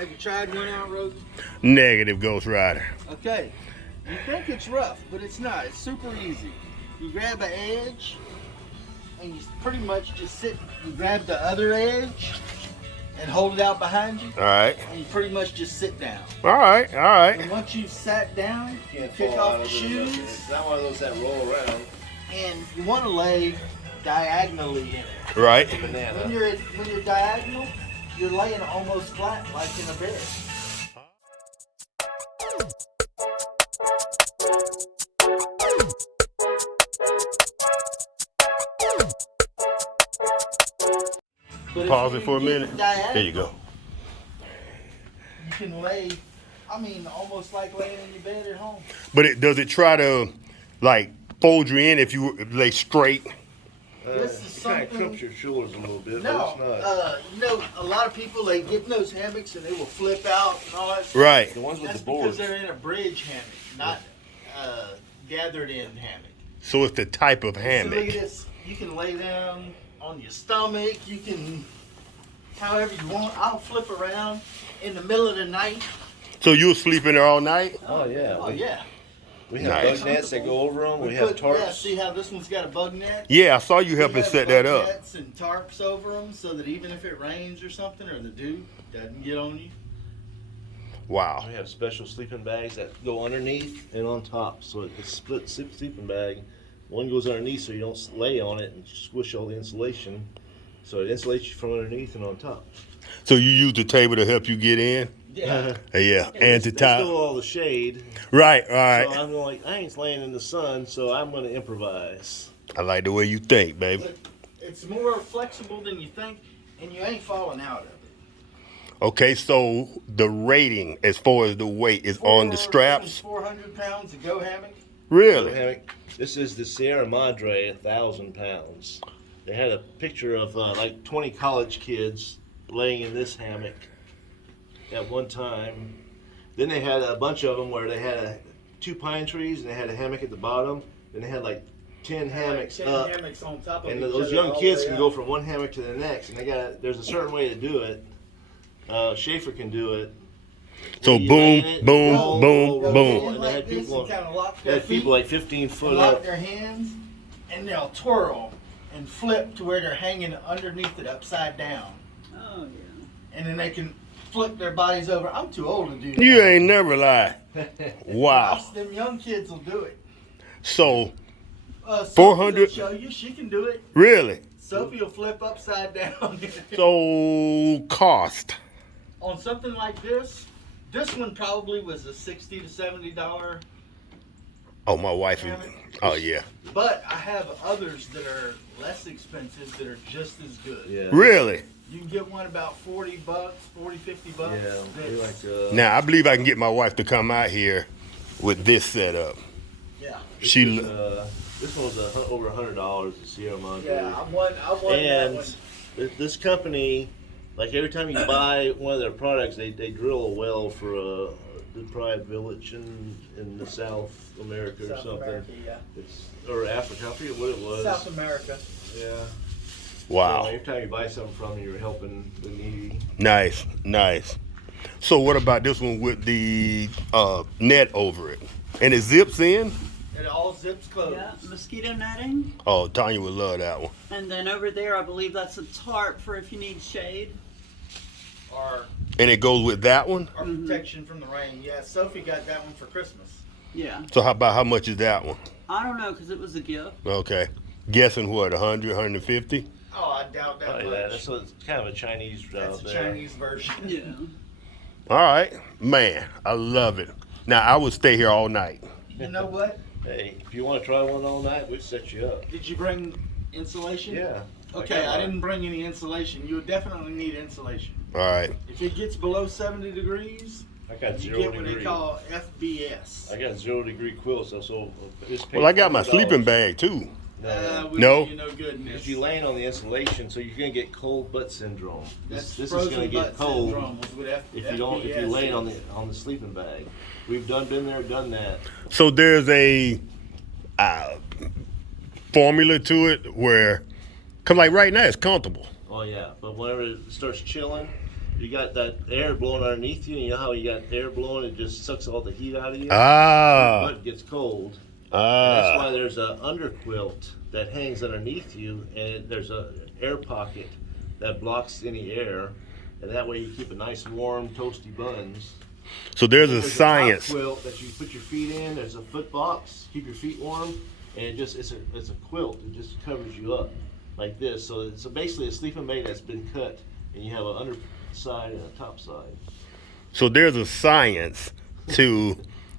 Have you tried one out, Rosie? Negative, Ghost Rider. Okay. You think it's rough, but it's not. It's super easy. You grab an edge, and you pretty much just sit. You grab the other edge and hold it out behind you. All right. And you pretty much just sit down. All right. All right. And once you've sat down, you Can't kick fall off out the of shoes, It's not one of those that roll around. and you want to lay diagonally in it. Right. Banana. When you're diagonal, you're laying almost flat, like in a bed. But if Pause you it for a get minute. diagonal, There you go. You can lay, almost like laying in your bed at home. But does it try to, like, fold you in if you lay straight? This is It kind of something- crimps your shoulders a little bit, No, but it's not. a lot of people, they get in those hammocks and they will flip out and all that stuff. Right. The ones with That's the because boards. they're in a bridge hammock, not gathered in hammock. So it's the type of So look at hammock. this. You can lay down on your stomach. You can, however you want. I'll flip around in the middle of the night. So you'll sleep in there all night? Oh, yeah. Oh, yeah. We have Nice. bug nets that go over them. We have Yeah, tarps. see how this one's got a bug net? Yeah, I saw you We helping have set that bug up. nets and tarps over them so that even if it rains or something or the dew doesn't get on you. Wow. We have special sleeping bags that go underneath and on top. So it's split sleeping bag. One goes underneath so you don't lay on it and squish all the insulation. So it insulates you from underneath and on top. So you use the table to help you get in? Yeah. Yeah, and to There's top. still all the shade. Right, all So right. I'm like, I ain't laying in the sun, so I'm going to improvise. I like the way you think, baby. But it's more flexible than you think, and you ain't falling out of it. Okay, so the rating as far as the weight is on the This is straps? 400 pounds, a go hammock. Really? Hammock. This is the Sierra Madre, 1,000 pounds. They had a picture of like 20 college kids laying in this hammock at one time. Then they had a bunch of them where they had 2 pine trees and they had a hammock at the bottom. Then they had like 10 hammocks 10 up. hammocks on top of And each those other young all kids the way can up. go from one hammock to the next. And there's a certain way to do it. Schaefer can do it. So You boom, lay in it, boom, roll, boom, roll, roll, boom. And they had Like this people, and kinda lock they their had people feet like 15 and foot lock up. their hands, and they'll twirl and flip to where they're hanging underneath it upside down. Oh, yeah. And then they can flip their bodies over. I'm too old to do that. You ain't never lie. Wow. Them young kids will do it. So, Sophie 400 will show you. She can do it. really? Sophie will flip upside down. So, cost. On something like this one probably was a $60 to $70. Oh, my wife is. Oh, yeah. But I have others that are less expensive that are just as good. Yeah. Really? You can get one about $40, $40, $50. Yeah. We that's- like Now, I believe I can get my wife to come out here with this setup. yeah. She. This one was over $100 at Sierra Madre. Yeah, I won that And one. this company, like every time you buy one of their products, they drill a well for the private village in the South America or South something. America, yeah. Or Africa, I forget what it was. South America. Yeah. So Wow. every time you buy something from them, you're helping the needy. Nice, nice. So, what about this one with the net over it? And it zips in? It all zips closed. Yeah, mosquito netting. Oh, Tanya would love that one. And then over there, I believe that's a tarp for if you need shade. Or And it goes with that one? protection from the rain. Yeah, Sophie got that one for Christmas. Yeah. So, how much is that one? I don't know, because it was a gift. Okay. Guessing what, 100, 150? Oh, I doubt that Probably much. that. It's kind of a Chinese That's out a there. Chinese version. Yeah. All right. Man, I love it. Now, I would stay here all night. You know what? Hey, if you want to try one all night, we'll set you up. Did you bring insulation? Yeah. Okay, got I mine. didn't bring any insulation. You would definitely need insulation. All right. If it gets below 70 degrees, I got you 0 get what degree. they call FBS. I got 0 degree quilts. So just pay Well, I got my $40. sleeping bag, too. We No. do you no good in this. If you laying on the insulation, so you're gonna get cold butt syndrome. That's This is frozen gonna get butt cold syndrome with if you FBS. lay on the sleeping bag. We've been there, done that. So, there's a formula to it where, because like right now, it's comfortable. Oh yeah, but whenever it starts chilling, You got that air blowing underneath you, and you know how you got air blowing, it just sucks all the heat out of you? Ah. But it gets cold. Ah. That's why there's an underquilt that hangs underneath you, and there's a air pocket that blocks any air, and that way you keep a nice warm, toasty buns. So there's a There's science. top quilt that you put your feet in. There's a foot box, keep your feet warm, and it's a quilt. It just covers you up like this. So it's basically a sleeping bag that's been cut, and you have an underside and a top side. So there's a science to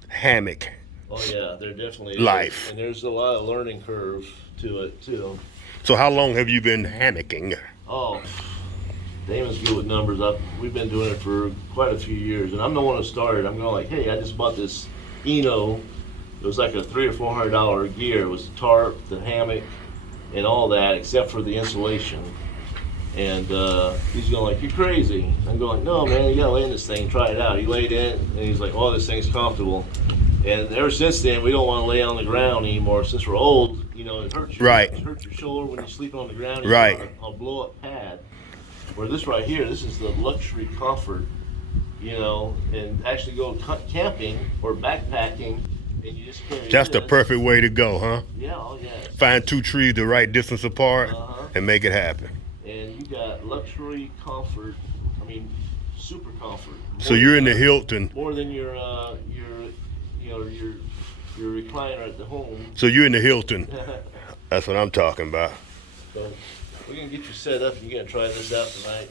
hammock. Oh yeah, there definitely Life. is. And there's a lot of learning curve to it too. So how long have you been hammocking? Oh, Damon's good with numbers. We've been doing it for quite a few years, and I'm the one who started. I'm going like, hey, I just bought this Eno. It was like a $300 or $400 gear. It was the tarp, the hammock, and all that, except for the insulation. And he's going like, you're crazy. I'm going, no, man, you gotta lay in this thing, try it out. He laid in, and he's like, oh, this thing's comfortable. And ever since then, we don't want to lay on the ground anymore. Since we're old, you know, it hurts Right. It hurts your shoulder when you're sleeping on the ground. Right. On a blow-up pad. Where this right here, this is the luxury comfort, you know, and actually go camping or backpacking, and you just carry That's the this. perfect way to go, huh? Yeah, oh yeah. Find two trees the right distance apart and make it happen. And you got luxury comfort. I mean, super comfort. So you're in the Hilton. More than your recliner at the home. So you're in the Hilton. That's what I'm talking about. So we're gonna get you set up, and you're gonna try this out tonight.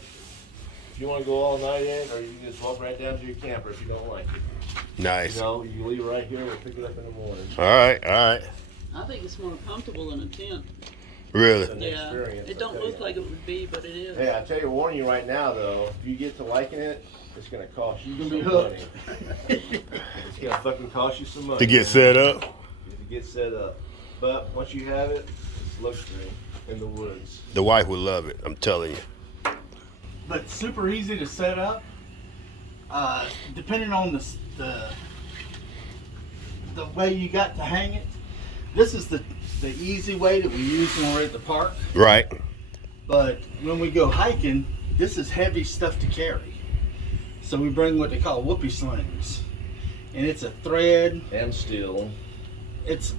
If you want to go all night in, or you can just walk right down to your camper if you don't like it. Nice. You know, you leave right here. We'll pick it up in the morning. All right, all right. I think it's more comfortable than a tent. Really? It's an Yeah, experience, it I don't tell look you. like it would be, but it is. Hey, I tell you, warning you right now, though. If you get to liking it, it's gonna cost you You're some gonna money. be It's gonna fucking cost you some money To get set up? to get set up. But once you have it, it's luxury in the woods. The wife would love it, I'm telling you. But super easy to set up. Depending on the way you got to hang it. This is the easy way that we use when we're at the park. Right. But when we go hiking, this is heavy stuff to carry. So we bring what they call whoopee slings, and it's a thread. And steel. It's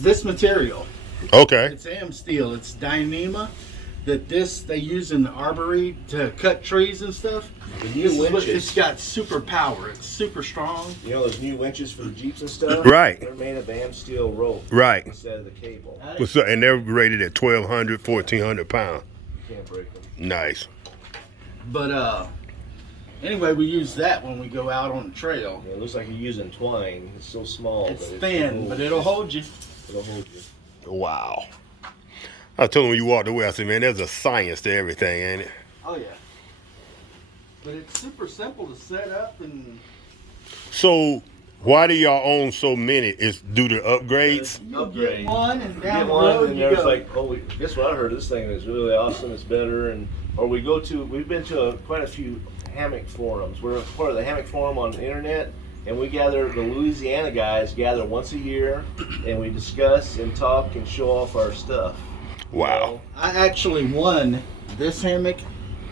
this material. Okay. It's am steel. It's Dyneema. They use in the arbory to cut trees and stuff. The This new is what- winches. it's got super power. It's super strong. You know those new winches for the Jeeps and stuff? Right. They're made of AM steel rope Right. instead of the cable. What's up? And they're rated at 1,200, 1,400 pounds. You can't break them. Nice. But anyway, we use that when we go out on the trail. It looks like you're using twine. It's so small. It's but thin, but it'll hold you. It'll hold you. Wow. I told him when you walked away, I said, man, there's a science to everything, ain't it? Oh yeah. But it's super simple to set up, and So why do y'all own so many? Is due to upgrades? you'll Upgrade. get one, and You down get the one, road and you there's go. like, oh, guess what I heard? This thing is really awesome. It's better, or we've been to quite a few hammock forums. We're part of the hammock forum on the internet, and we gather, the Louisiana guys gather once a year, and we discuss and talk and show off our stuff. Wow. I actually won this hammock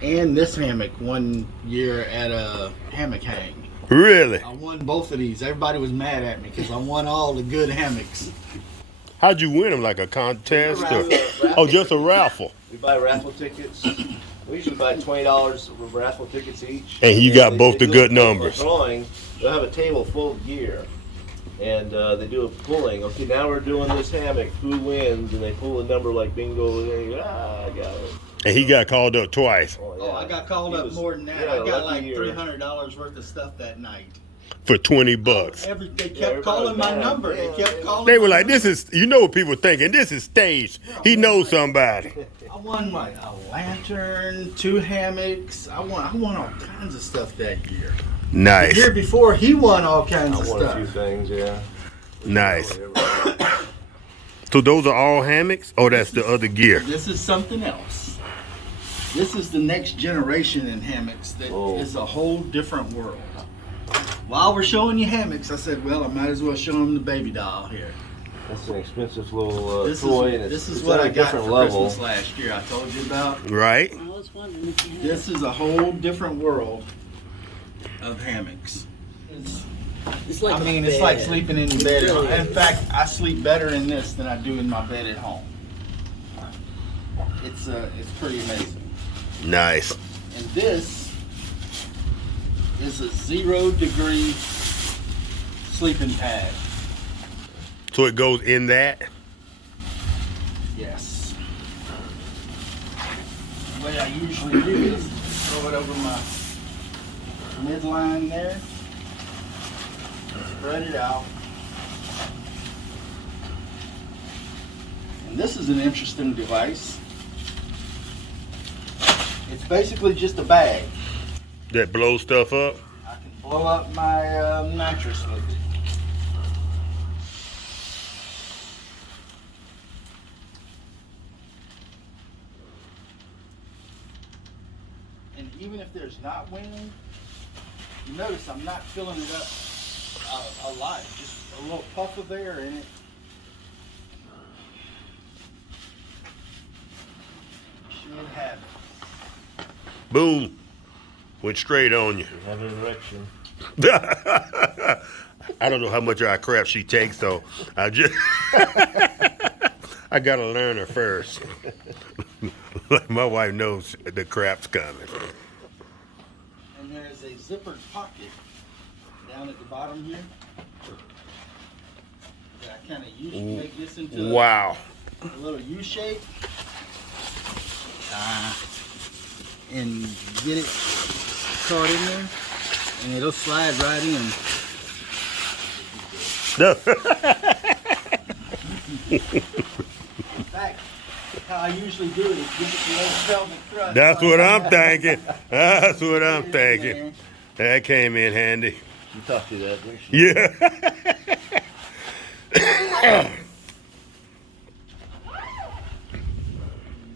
and this hammock one year at a hammock hang. Really? I won both of these. Everybody was mad at me because I won all the good hammocks. How'd you win them? Like a contest? Or? Raffle. Oh, just a raffle. We buy raffle tickets. We usually buy $20 of raffle tickets each. And you got both they the do good a numbers. Drawing. They'll have a table full of gear, and they do a pulling. Okay, now we're doing this hammock. Who wins? And they pull a number like bingo. And they go, I got it. And he got called up twice Oh, I got called He up was- more than that. he had I a got lucky like year. $300 worth of stuff that night. for 20 bucks. They everybody kept calling was my mad. number. They Yeah, kept yeah. calling. They were my like, this is, you know what people thinking, this is staged. He knows somebody. I won like a lantern, 2 hammocks. I won all kinds of stuff that year. The Nice. year before, he won all kinds I of won a few stuff. things, yeah. Nice. So those are all hammocks? Oh, that's the other gear. This is something else. This is the next generation in hammocks that Oh. is a whole different world. While we're showing you hammocks, I said, well, I might as well show them the baby doll here. That's an expensive little This toy, and is it's what at I a got different for level. Christmas last year. I told you about. Right? Well, it's wondering if you had This is a whole different world of hammocks. It's like I a mean, it's like bed. sleeping in your It bed. really In is. fact, I sleep better in this than I do in my bed at home. It's pretty amazing. Nice. And this is a 0-degree sleeping pad. So it goes in that. Yes. The way I usually do is throw it over my midline there. Spread it out. And this is an interesting device. It's basically just a bag. That blows stuff up. I can blow up my mattress with it. And even if there's not wind, you notice I'm not filling it up a lot. Just a little puff of air in it. Should have it. Boom. Went straight on you. You have an erection. I don't know how much of our crap she takes, so I just I gotta learn her first. Like my wife knows the crap's coming. And there's a zippered pocket down at the bottom here. That I kind of use to make this into Wow. a little U shape. And get it caught in there, and it'll slide right in. In fact, how I usually do it is give it the little pelvic thrust. That's what I'm thinking. That's what I'm Get it in thinking. there. That came in handy. You taught you that, didn't you? Yeah.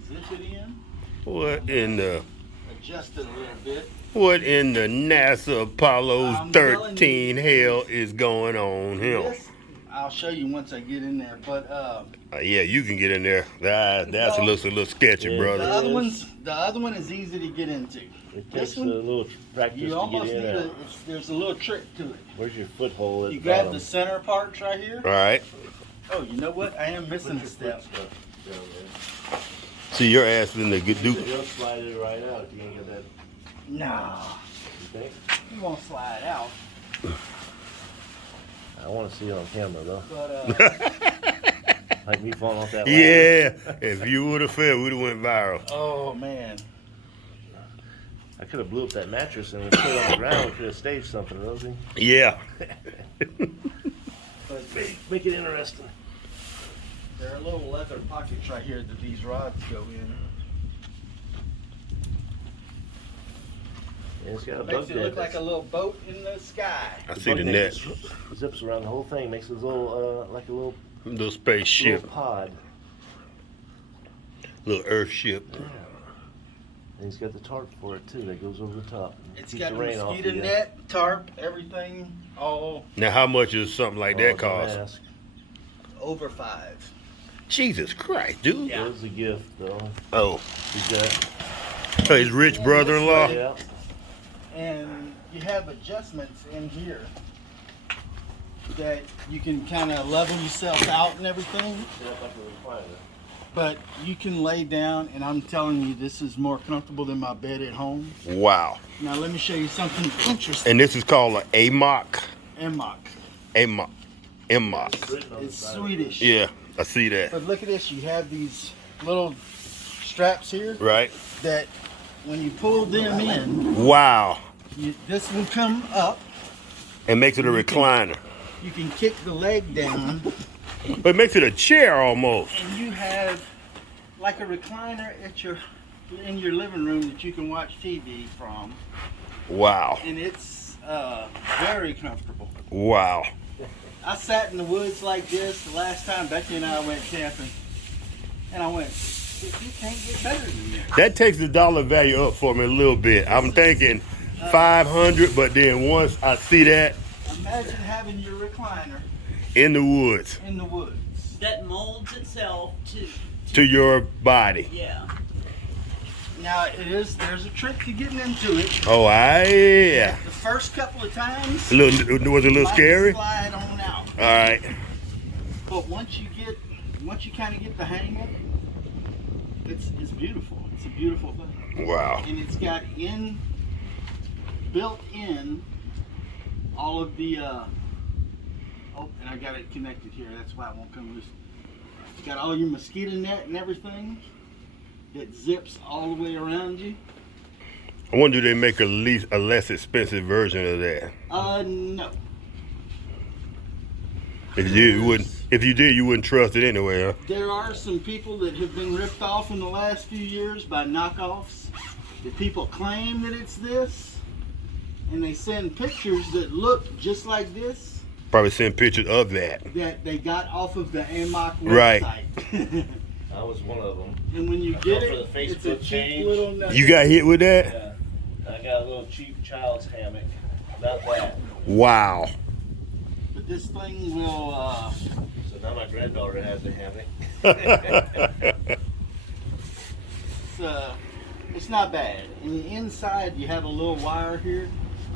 Zip it in, What in the adjust it a little bit. what in the NASA Apollo I'm telling 13 hell is going on here? This, I'll show you once I get in there. But Yeah, you can get in there. That looks a little sketchy, Yeah. brother. the other one is easy to get into. It This takes a one, little practice you to almost get need in. there's a little trick to it. Where's your foothold at You the grab bottom? the center parts right here. All right. Oh, you know what? I am missing a step. See, your ass in the good You dude. don't slide it right out if you ain't got that. Nah, You think? you won't slide out. I want to see it on camera though. But Like me falling off that ladder. Yeah, if you would have fell, we'd have went viral. oh man, I could have blew up that mattress and we put it on the ground. We could have staged something, Rosie. Yeah. but Make it interesting. there are little leather pockets right here that these rods go in. And it's got a It bug makes it net. look like a little boat in the sky. I see the net. Zips around the whole thing. Makes it little, like a little Spaceship, pod. little Earth ship. And he's got the tarp for it too. That goes over the top. It's Keeps got the a rain off mosquito of you. net, tarp, everything, all Now, how much does something like Oh, that don't cost? ask. over 5. Jesus Christ, dude. Yeah. It was a gift though. Oh, He's got. his rich brother-in-law. Yeah. And you have adjustments in here that you can kind of level yourself out and everything. Set up like a recliner. But you can lay down, and I'm telling you, this is more comfortable than my bed at home. Wow. Now let me show you something interesting. And this is called an Hammock. Hammock. Hammock. Hammock. Written on the It's side. Swedish. Yeah, I see that. But look at this. You have these little straps here Right? that when you pull them in, Wow. this will come up. It makes it a recliner. You can kick the leg down, But it makes it a chair almost. and you have like a recliner in your living room that you can watch TV from, Wow. and it's very comfortable. Wow. I sat in the woods like this the last time Becky and I went camping, and I went, you can't get better than this. That takes the dollar value up for me a little bit. I'm thinking 500, but then once I see that Imagine having your recliner in the woods in the woods. That molds itself to to your body. yeah. Now there's a trick to getting into it. Oh, yeah. The first couple of times, Was it a little might scary? slide on out. All right. But once you kind of get the hang of it, it's beautiful. It's a beautiful thing. Wow. And it's got built in all of the oh, and I got it connected here. That's why it won't come loose. It's got all your mosquito net and everything that zips all the way around you. I wonder do they make a less expensive version of that? No. If you did, you wouldn't trust it anyway, huh? There are some people that have been ripped off in the last few years by knockoffs. That people claim that it's this, and they send pictures that look just like this Probably send pictures of that. that they got off of the Hammock Right. website. I was one of them. And when you I get fell it, for the it's a Facebook cheap page. little nut. You got hit with that? Yeah. I got a little cheap child's hammock. About that. Wow. But this thing will. So now my granddaughter has a hammock. It's not bad. In the inside, you have a little wire here,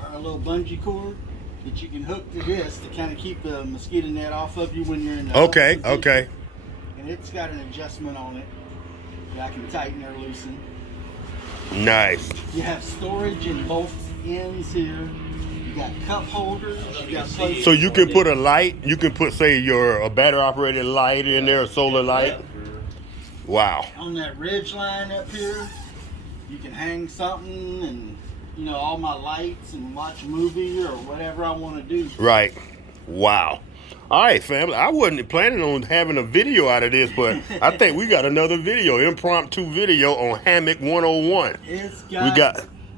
or a little bungee cord that you can hook to this to kind of keep the mosquito net off of you when you're in the Okay, position. okay. And it's got an adjustment on it that I can tighten or loosen. Nice. You have storage in both ends here. You got cup holders. You got places. So you can put a light, you can put, say, a battery operated light in there, a solar light. Wow. On that ridge line up here, you can hang something and, all my lights and watch a movie or whatever I want to do. Right. Wow. All right, family. I wasn't planning on having a video out of this, but I think we got another video, impromptu video on Hammock 101.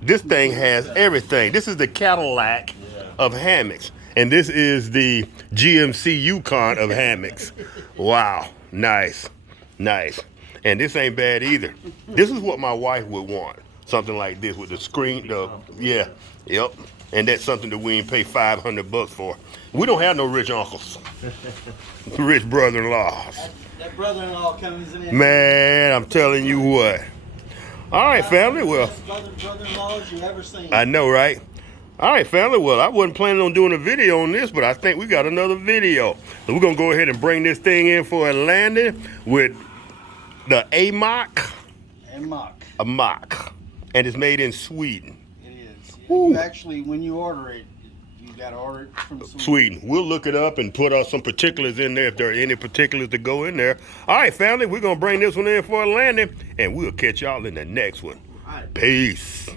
This thing has everything. This is the Cadillac of hammocks, and this is the GMC Yukon of hammocks. Wow. Nice. Nice. And this ain't bad either. This is what my wife would want. Something like this with the screen, yep. And that's something that we ain't pay $500 for. We don't have no rich uncles, rich brother-in-laws. That brother-in-law comes in. Man, I'm telling you what. All right, family. Well, brother-in-laws you ever seen. I know, right? All right, family. Well, I wasn't planning on doing a video on this, but I think we got another video. So we're gonna go ahead and bring this thing in for a landing with the Hammock. Hammock. And it's made in Sweden. It is. You actually, when you order it, you got to order it from Sweden. We'll look it up and put some particulars in there if there are any particulars to go in there. All right, family, we're going to bring this one in for a landing, and we'll catch y'all in the next one. All right. Peace.